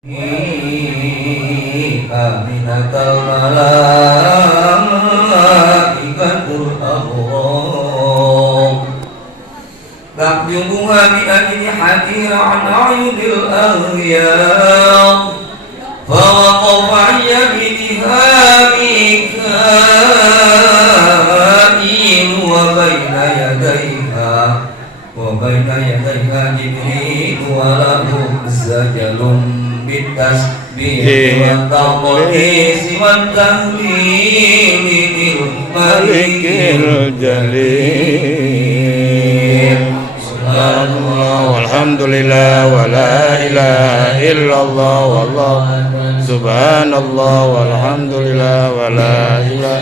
Aminatal malaikatul abrar Ta'jubuha bi'ajnihati an a'yunil aghyar Fawaqafa yaminiha Mika'il wa bayna yadayha Jibril wa lahu zajalun بالتسبيح والتقديس والتهليل للملك الجليل سبحان الله والحمد لله ولا إله إلا الله والله سبحان الله والحمد لله ولا إله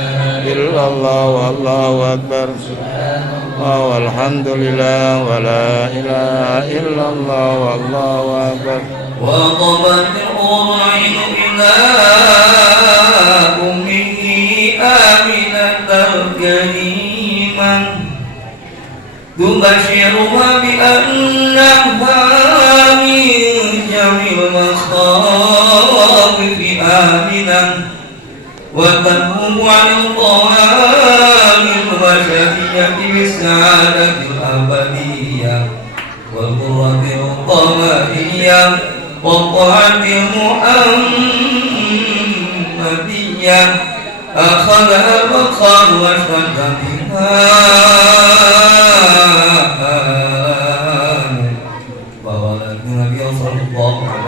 إلا الله والله أكبر والحمد لله ولا إله إلا الله والله أكبر وطبت العين إلى أمه آمنة كريما تبشرها بأنها من جميع المخاوف آمنة وتنهب عن الطعام البشرية بالسعادة الأبدية والقرة الطمئنية والطاعة المحمدية أخذها البخار واشتد بها وولد النبي صلى الله عليه